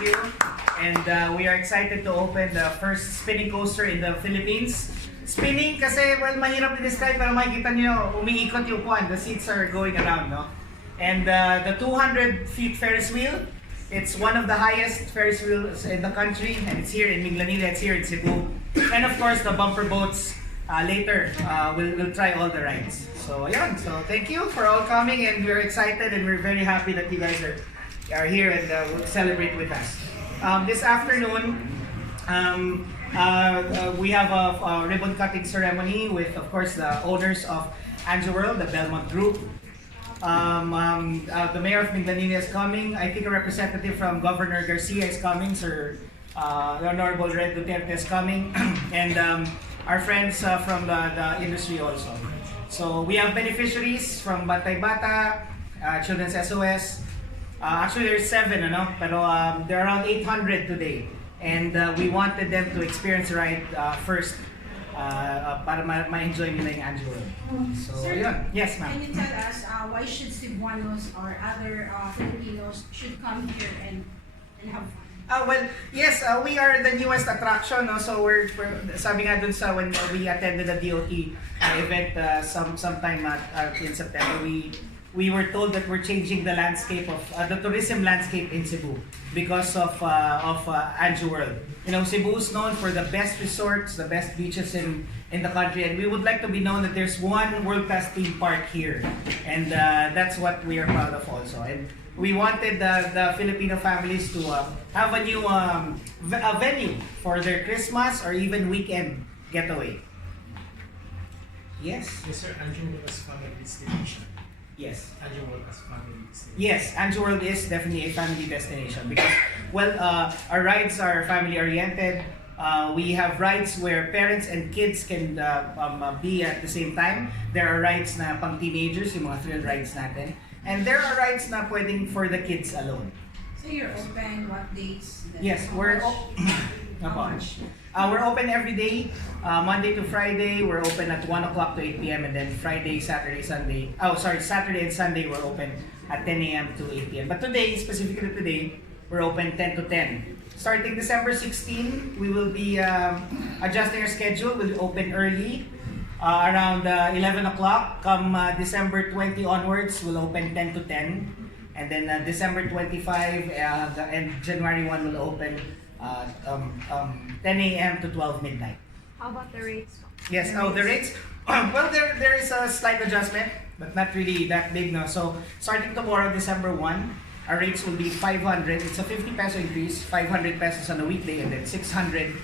you. And we are excited to open the first spinning coaster in the Philippines. Spinning kasi, well, mahirap i-describe pero makikita nyo, umiikot yung upuan. The seats are going around, no? And the 200 feet Ferris wheel, it's one of the highest Ferris wheels in the country. And it's here in Minglanilla, it's here in Cebu. And of course, the bumper boats. Later, we'll try all the rides. So, yeah. So, thank you for all coming, and we're excited and we're very happy that you guys are here and will celebrate with us. This afternoon, we have a ribbon cutting ceremony with, of course, the owners of Anjo World, the Belmont Group. The mayor of Minglanilla is coming. I think a representative from Governor Garcia is coming. Sir, Honorable Red Duterte is coming, and our friends from the industry also. So we have beneficiaries from Bantay Bata, Children's SOS. Actually, there's 7, pero there are around 800 today. And we wanted them to experience the ride first para ma-enjoy nila yung Anjo World. So, Sir, yun. Yes, ma'am. Can you tell us why should Cebuanos or other Filipinos should come here and have fun? Well, yes, we are the newest attraction, no? So we're sabi nga dun sa when we attended the DOT event sometime in September, we were told that we're changing the landscape of the tourism landscape in Cebu because of Anjo World. You know, Cebu is known for the best resorts, the best beaches in the country, and we would like to be known that there's one world-class theme park here, and that's what we are proud of also. And we wanted the Filipino families to have a new a venue for their Christmas or even weekend getaway. Yes? Yes, sir. Anjo World as family destination. Yes. Anjo World as family destination. Yes, Anjo World is definitely a family destination because, well, our rides are family-oriented. We have rides where parents and kids can be at the same time. There are rides na pang teenagers, yung mga thrill rides natin. And there are rides na pwedeng for the kids alone. So you're open what days? Yes, we're we're open every day, Monday to Friday. We're open at 1 o'clock to 8 p.m. and then Friday, Saturday, Sunday. Saturday and Sunday we're open at 10 a.m. to 8 p.m. But today, specifically today, we're open 10 to 10. Starting December 16, we will be adjusting our schedule. We'll open early. Around 11 o'clock, come December 20 onwards, we'll open 10 to 10. And then December 25 and January 1 will open 10 a.m. to 12 midnight. How about the rates? Yes, the rates? Well, there is a slight adjustment, but not really that big now. So, starting tomorrow, December 1, our rates will be 500. It's a 50 peso increase, 500 pesos on a weekday, and then 600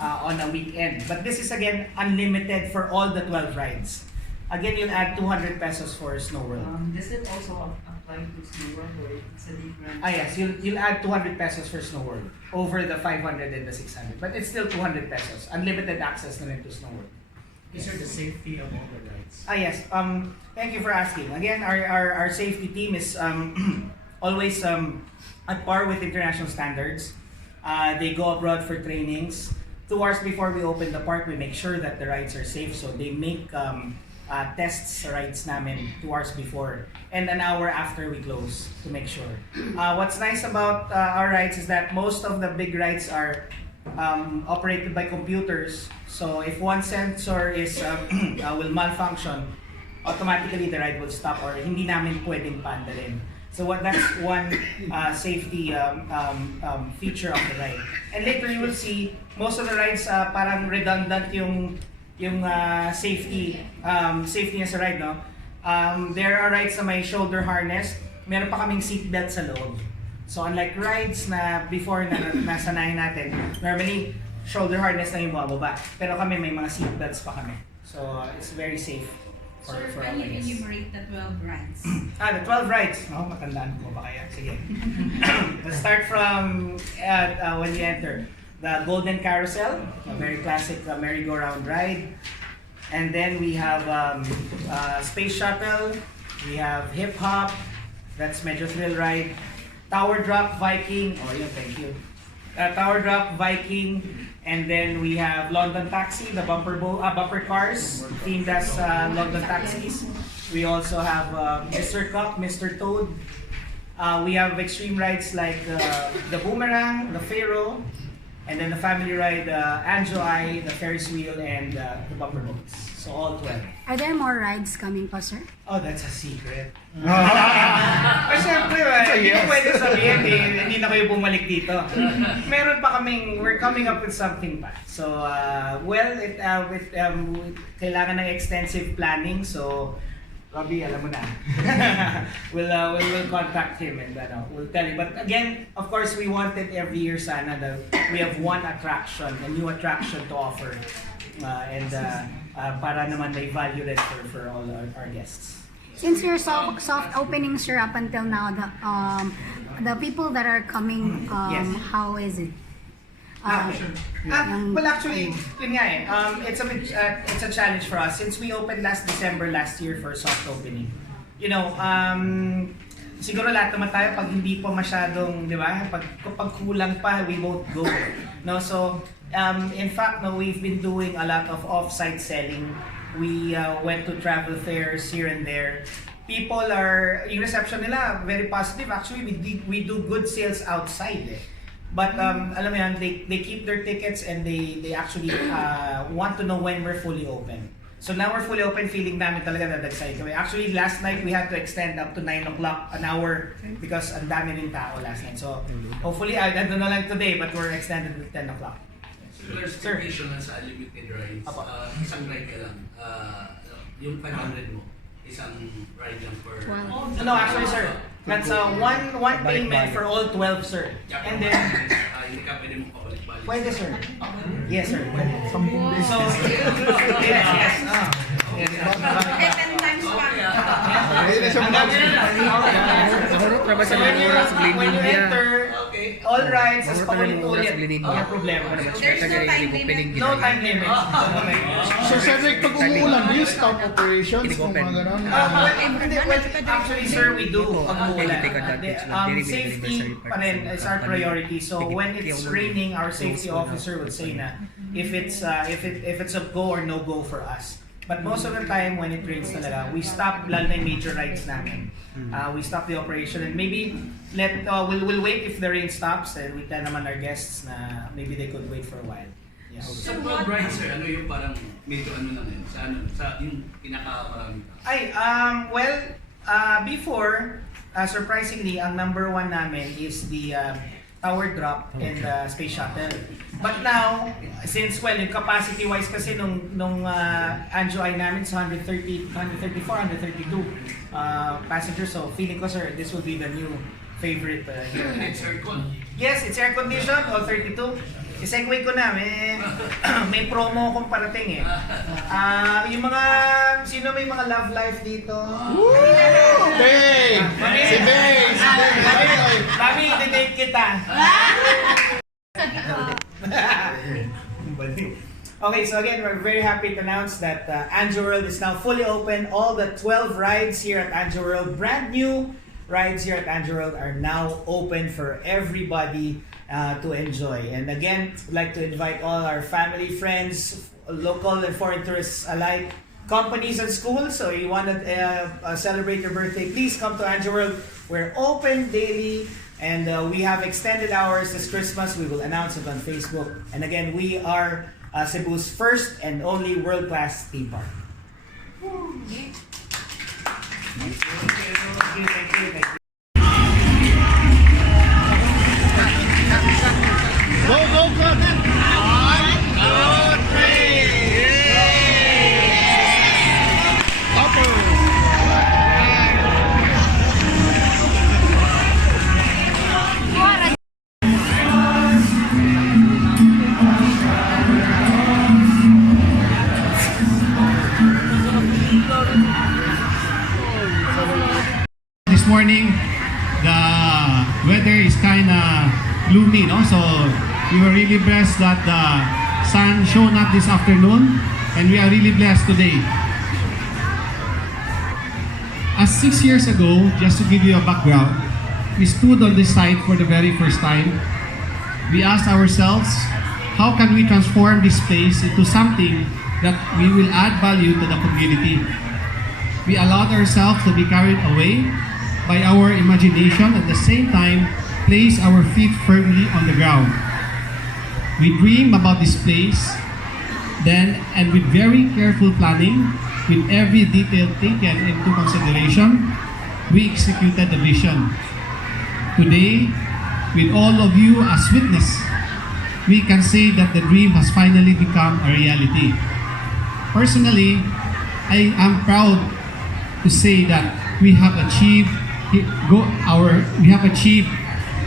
on a weekend. But this is again unlimited for all the 12 rides. Again, you'll add 200 pesos for Snow World. Does it also apply to Snow World or it's a different? Yes, you'll add 200 pesos for Snow World over the 500 and the 600. But it's still 200 pesos. Unlimited access na rin to Snow World. Is there the safety of all the rides? Yes. Thank you for asking. Again, our safety team is always at par with international standards. They go abroad for trainings. 2 hours before we open the park, we make sure that the rides are safe. So they make tests sa rides namin 2 hours before and an hour after we close to make sure. What's nice about our rides is that most of the big rides are operated by computers. So if one sensor is will malfunction, automatically the ride will stop or hindi namin pwedeng paandalin. So that's one safety feature of the ride. And later you will see most of the rides parang redundant yung safety niya sa ride, no? There are rides na may shoulder harness. Meron pa kaming seatbelt sa loob. So unlike rides na before na nasanayin natin, normally shoulder harness na yung bumababa. Pero kami may mga seatbelts pa kami. So it's very safe. Sir, can you enumerate the 12 rides? The 12 rides. No, matandaan ko ba kaya? Sige. Let's start from when you enter. The Golden Carousel, a very classic merry-go-round ride. And then we have Space Shuttle. We have Hip Hop. That's medyo thrill ride. Tower Drop, Viking. Oh, yeah, thank you. Tower Drop, Viking. And then we have London Taxi, the bumper cars, themed as London taxis. We also have Mr. Cup, Mr. Toad. We have extreme rides like the Boomerang, the Pharaoh, and then the family ride, Anjo, the Ferris wheel, and the bumper boats. So all 12. Are there more rides coming pa, sir? Oh, that's a secret. Pero syempre, hindi ko pwede sabihin, hindi na kayo bumalik dito. Meron pa we're coming up with something pa. So, kailangan ng extensive planning. So, Robbie, alam mo na. we'll contact him and we'll tell you. But again, of course, we wanted every year sana that we have one attraction, a new attraction to offer. Para naman may value rin for all our guests. Since your soft opening, sir, up until now, the people that are coming, Yes. how is it? Well, actually, yun nga eh. It's a challenge for us since we opened December last year for soft opening. You know, siguro lahat naman tayo pag hindi pa masyadong, di ba? Pag kulang pa, we won't go. No, so in fact, no, we've been doing a lot of off-site selling. We went to travel fairs here and there. People yung reception nila very positive. Actually, we do good sales outside. Eh. But alam mo yan, they keep their tickets and they actually want to know when we're fully open. So now we're fully open, feeling namin talaga nadagsay kami. Actually, last night we had to extend up to 9 o'clock, an hour, because ang dami rin tao last night. So hopefully, I don't know lang today, but we're extended to 10 o'clock. So there's condition na sa unlimited rides. Isang ride ka lang. Yung 500 mo, isang ride lang per... Wow. No, actually, sir, that's one payment for all 12, sir. And then, hindi ka pwede mong pabalik-balik. pwede, sir. Yes, sir. So, yes. Yes. 10 times pa. So when you enter all rides, as paulit-ulit, walang problema. There's no time limit. No time limit. So, Cedric, pag umuulan, do you stop operations kung mga gano'n? Well, actually, sir, we do pag umuulan. Safety pa rin is our priority. So when it's raining, our safety officer would say na if it's a go or no go for us. But most of the time when it rains talaga, we stop lalo na yung major rides namin. We stop the operation and maybe we'll wait if the rain stops and we tell naman our guests na maybe they could wait for a while. Yeah. Sa 12 rides, sir, ano yung parang medyo ano na yun? Sa yung pinaka-marami ka? Before, surprisingly, ang number one namin is the tower drop and the space shuttle. But now, since yung capacity-wise kasi nung Anjo namin is 134, 132 passengers. So feeling ko, sir, this will be the new favorite here. It's aircon. Yes, it's air conditioned, all 32. I-segue ko na, may promo akong parating eh. Yung mga, sino may mga love life dito? Babe! Si Babe! Babi, i-date kita. Okay, so again, we're very happy to announce that Anjo World is now fully open. All the 12 rides here at Anjo World, brand new rides here at Anjo World, are now open for everybody to enjoy. And again, I'd like to invite all our family, friends, local and foreign tourists alike, companies and schools. So you want to celebrate your birthday, please come to Anjo World. We're open daily. And we have extended hours this Christmas. We will announce it on Facebook. And again, we are Cebu's first and only world-class theme park. Thank you. Go! This morning, the weather is kind of gloomy, no? So we were really blessed that the sun shone up this afternoon, and we are really blessed today. As 6 years ago, just to give you a background, we stood on this site for the very first time. We asked ourselves, how can we transform this place into something that we will add value to the community? We allowed ourselves to be carried away by our imagination, at the same time, place our feet firmly on the ground. We dream about this place, then, and with very careful planning, with every detail taken into consideration, we executed the vision. Today, with all of you as witness, we can say that the dream has finally become a reality. Personally, I am proud to say that we have achieved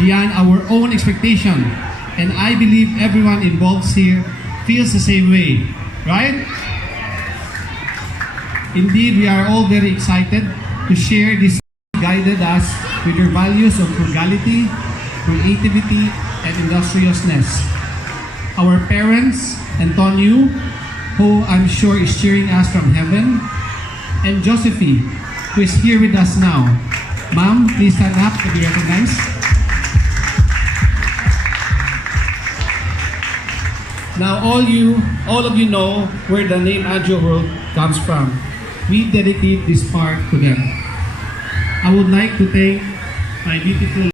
beyond our own expectation, and I believe everyone involved here feels the same way, right? Indeed, we are all very excited to share this guided us with your values of frugality, creativity, and industriousness. Our parents, Antonio, who I'm sure is cheering us from heaven, and Josephine, who is here with us now. Ma'am, please stand up to be recognized. Now, all of you know where the name Anjo World comes from. We dedicate this park to them. I would like to thank my beautiful